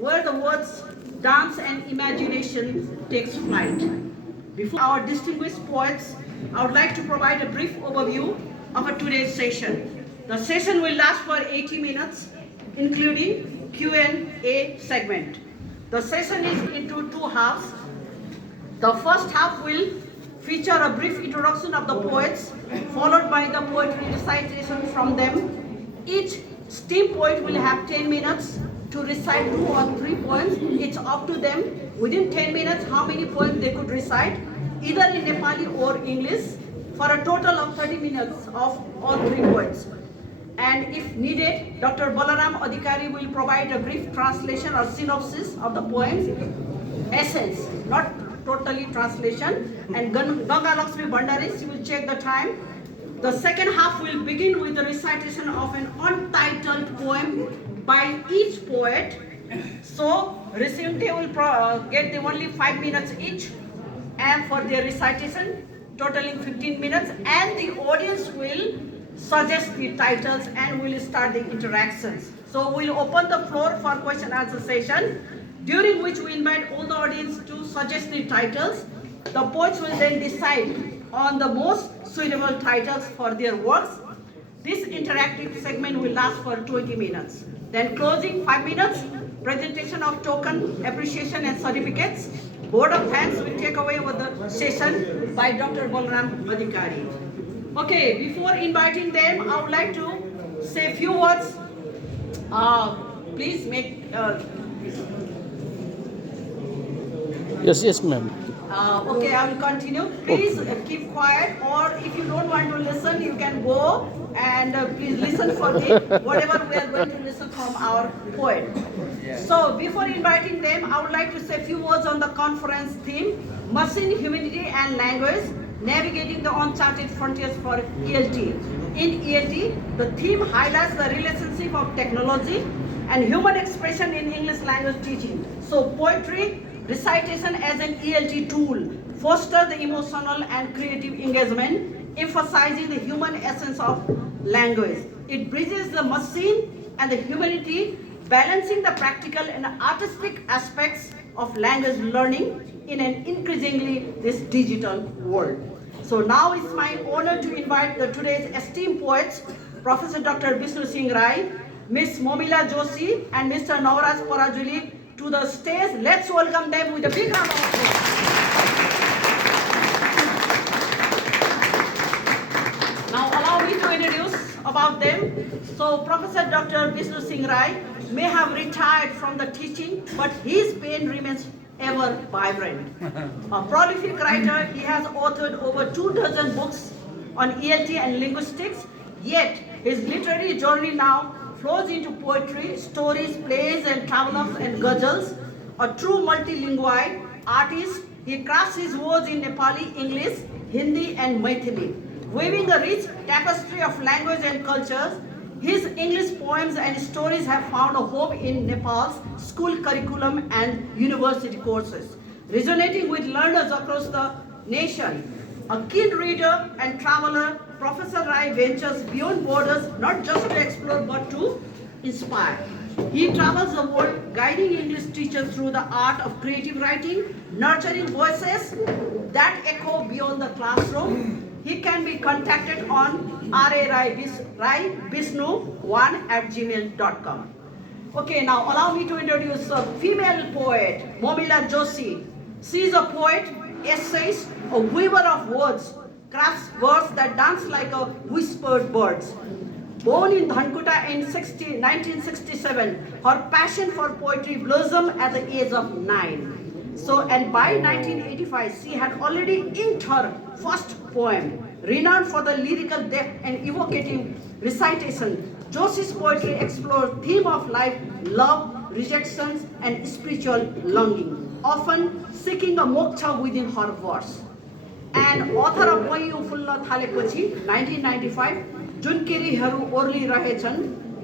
where the words dance and imagination takes flight. Before our distinguished poets, I would like to provide a brief overview of today's session. The session will last for 80 minutes, including Q&A segment. The session is into two halves. The first half will feature a brief introduction of the poets, followed by the poetry recitation from them. Each STEAM poet will have 10 minutes to recite 2 or 3 poems. It's up to them within 10 minutes how many poems they could recite, either in Nepali or English, for a total of 30 minutes of all 3 poets. And if needed, Dr. Balaram Adhikari will provide a brief translation or synopsis of the poems, essence, not totally translation. And Ganga Lakshmi Bhandari, she will check the time. The second half will begin with the recitation of an untitled poem by each poet. So recipient will get the only 5 minutes each, and for their recitation, totaling 15 minutes, and the audience will suggest the titles and we'll start the interactions. So we'll open the floor for question and answer session, during which we invite all the audience to suggest the titles. The poets will then decide on the most suitable titles for their works. This interactive segment will last for 20 minutes. Then closing 5 minutes, presentation of token, appreciation and certificates. Board of thanks will take away with the session by Dr. Balaram Adhikari. Okay, before inviting them, I would like to say a few words. Please make... Yes, ma'am. Okay, I will continue. Please keep quiet, or if you don't want to listen, you can go and please listen for the whatever we are going to listen from our poet. So before inviting them, I would like to say a few words on the conference theme, Machine, Humanity and Language, Navigating the Uncharted Frontiers for ELT. In ELT, the theme highlights the relationship of technology and human expression in English language teaching. So poetry, recitation as an ELT tool, foster the emotional and creative engagement, emphasizing the human essence of language. It bridges the machine and the humanity, balancing the practical and artistic aspects of language learning in an increasingly this digital world. So now it's my honor to invite today's esteemed poets, Professor Dr. Vishnu Singh Rai, Ms. Momila Joshi, and Mr. Navraj Parajuli to the stage. Let's welcome them with a big round of applause. Now allow me to introduce about them. So Professor Dr. Vishnu Singh Rai may have retired from the teaching, but his pen remains ever vibrant. A prolific writer, he has authored over 24 books on ELT and linguistics, yet his literary journey now flows into poetry, stories, plays and travelogues and ghazals. A true multilingual artist, he crafts his words in Nepali, English, Hindi and Maithili. Weaving a rich tapestry of language and cultures, his English poems and stories have found a home in Nepal's school curriculum and university courses, resonating with learners across the nation. A keen reader and traveler, Professor Rai ventures beyond borders, not just to explore but to inspire. He travels the world, guiding English teachers through the art of creative writing, nurturing voices that echo beyond the classroom. He can be contacted on raibishnu1@gmail.com. Okay, now allow me to introduce a female poet, Momila Joshi. She is a poet, essayist, a weaver of words, crafts words that dance like a whispered birds. Born in Dhankuta in 1967, her passion for poetry blossomed at the age of 9. So, and by 1985, she had already inked her first poem. Renowned for the lyrical depth and evocative recitation, Joshi's poetry explores theme of life, love, rejections, and spiritual longing, often seeking a moksha within her verse. And author of Mayu Fulla Thaleपछि, 1995, जुनकेरीहरू ओर्ली रहेछन्,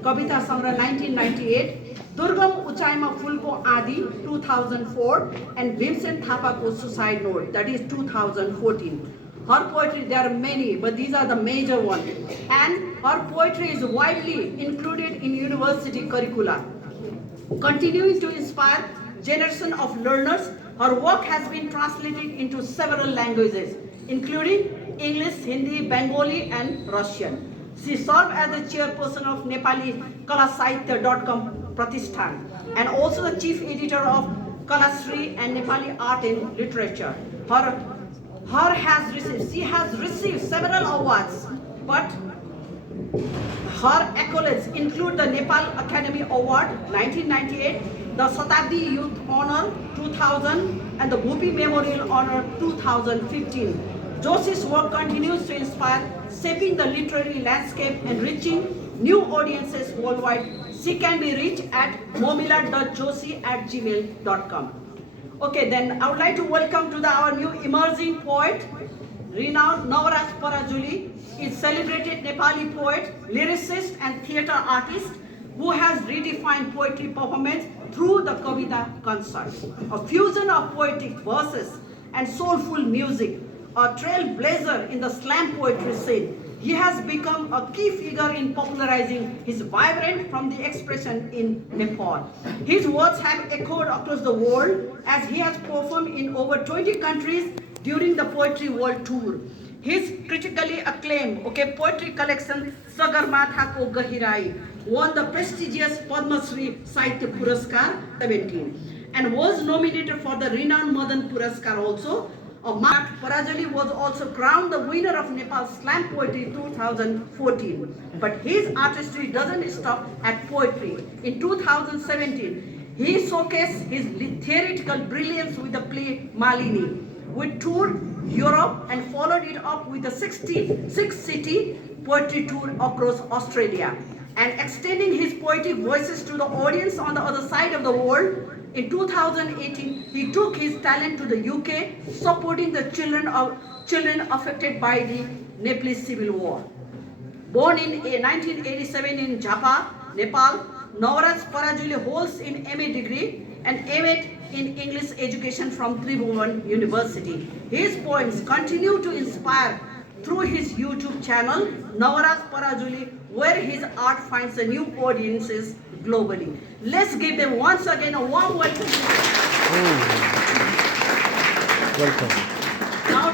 कविता सङ्ग्रह 1998, दुर्गम उचाइमा फुलको आदि 2004, and Bhimsen Thapako Suicide Note, that is 2014. Her poetry, there are many, but these are the major ones. And her poetry is widely included in university curricula. Continuing to inspire generation of learners, her work has been translated into several languages, including English, Hindi, Bengali, and Russian. She served as the chairperson of Nepali Kalasahitya.com Pratishthan and also the chief editor of Kalasri and Nepali Art and Literature. She has received several awards, but her accolades include the Nepal Academy Award 1998, the Shatabdi Youth Honor 2000, and the Bhupi Memorial Honor 2015. Joshi's work continues to inspire, shaping the literary landscape and reaching new audiences worldwide. She can be reached at momila.joshi@gmail.com. Okay, then I would like to welcome to our new emerging poet, renowned Navaraj Parajuli, is celebrated Nepali poet, lyricist, and theatre artist who has redefined poetry performance through the Kavita concert, a fusion of poetic verses and soulful music, a trailblazer in the slam poetry scene. He has become a key figure in popularizing his vibrant from the expression in Nepal. His words have echoed across the world as he has performed in over 20 countries during the Poetry World Tour. His critically acclaimed poetry collection Sagarmatha Ko Gahirai won the prestigious Padma Shri Sahitya Puraskar 17 and was nominated for the renowned Madan Puraskar also. Mark Parajali was also crowned the winner of Nepal Slam Poetry 2014. But his artistry doesn't stop at poetry. In 2017, he showcased his theoretical brilliance with the play Malini. We toured Europe and followed it up with a 66-city poetry tour across Australia. And extending his poetic voices to the audience on the other side of the world, in 2018, he took his talent to the UK, supporting the children affected by the Nepalese Civil War. Born in 1987 in Jhapa, Nepal, Navaraj Parajuli holds an MA degree and MA in English education from Tribhuvan University. His poems continue to inspire through his YouTube channel, Navaraj Parajuli, where his art finds a new audiences globally. Let's give them once again a warm welcome. Welcome. Now